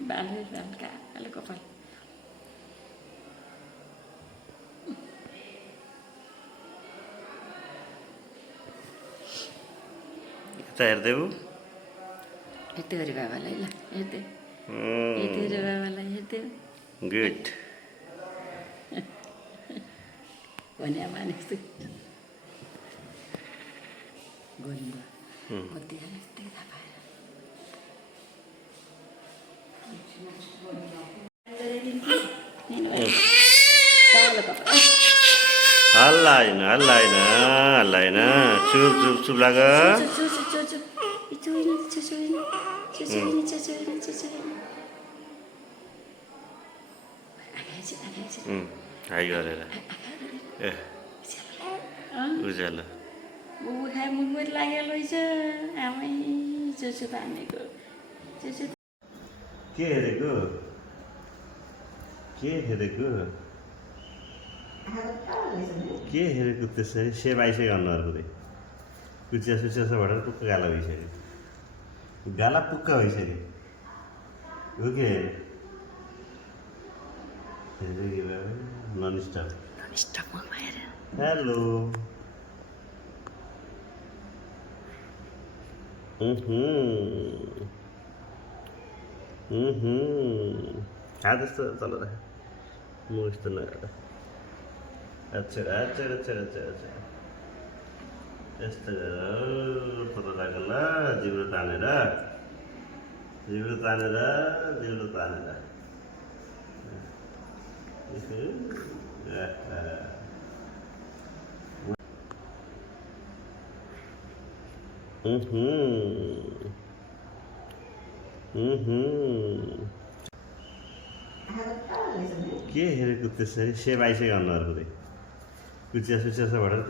बाल कपाल यता हेर्देऊ हेर्दै गरी बाबालाई ल हेर्दै हेर्दै बाबालाई हेर्दै गुड भने मानिस गोली कति यस्तै थाहा पाएर हल्ला होइन चुप चुप चुप लाग हाई गरेर ए उज्यालो बुबु खाए मुखबाट लागेको रहेछ आमै चोचो तानेको चोचो के हेरेको के हेरेको त्यसरी सेप आइसक्यो अनुहारको कुचिया सुचिया छ भनेर पुक्क गाला भइसक्यो गाला पुक्क भइसक्यो हो के नन स्टप हेलो खा जस्तो तल राख म यस्तो नगर अच्छा यस्तो गर तल राख ल जिब्रो तानेर के हेरेको त्यसरी सेप आइसक्यो अनुहारको कुचिया सुचिया छ भनेर